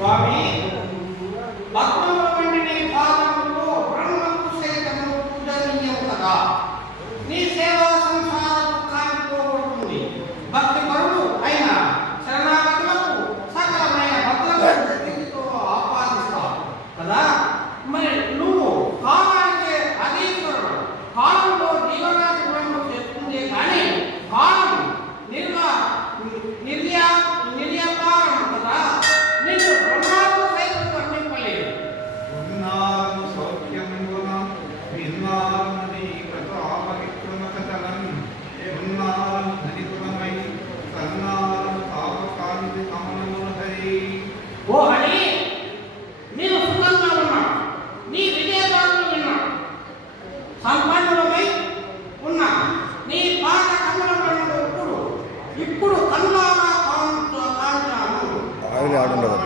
స్వామి భక్తుల వంటి నీ పాదములు బ్రహ్మకు సైతము పూజనీయము కదా. నీ సేవా సంసార దుఃఖాన్ని పోగొడుతుంది. భక్తి పరుడు అయిన శరణాగతులకు సకలమైన భద్రతో ఆపాదిస్తావు కదా. మరి నువ్వు కాలానికే అధీశ్వరుడు. కాలంలో జీవనాది బ్రహ్మ చేస్తుందే కానీ కాలం నిర్యాపారం కదా. నిన్ను బ్రహ్మాకు సైతం వర్ణింపలేదు. ఉన్నాను సౌఖ్యమున విన్నాను నీ కథాపరిక్రమకథనం ఉన్నాను ధనికులమై సన్నాను తాపకాంతి కమలముల హరి. ఓ హరి, నీవు సుఖంగా ఉన్నా, నీ విజయగాథలు విన్నా, సంపన్నులమై ఉన్నా, నీ పాద కమలములను ఇప్పుడు కన్నులారా కాంచాను. ఆడఉండదు.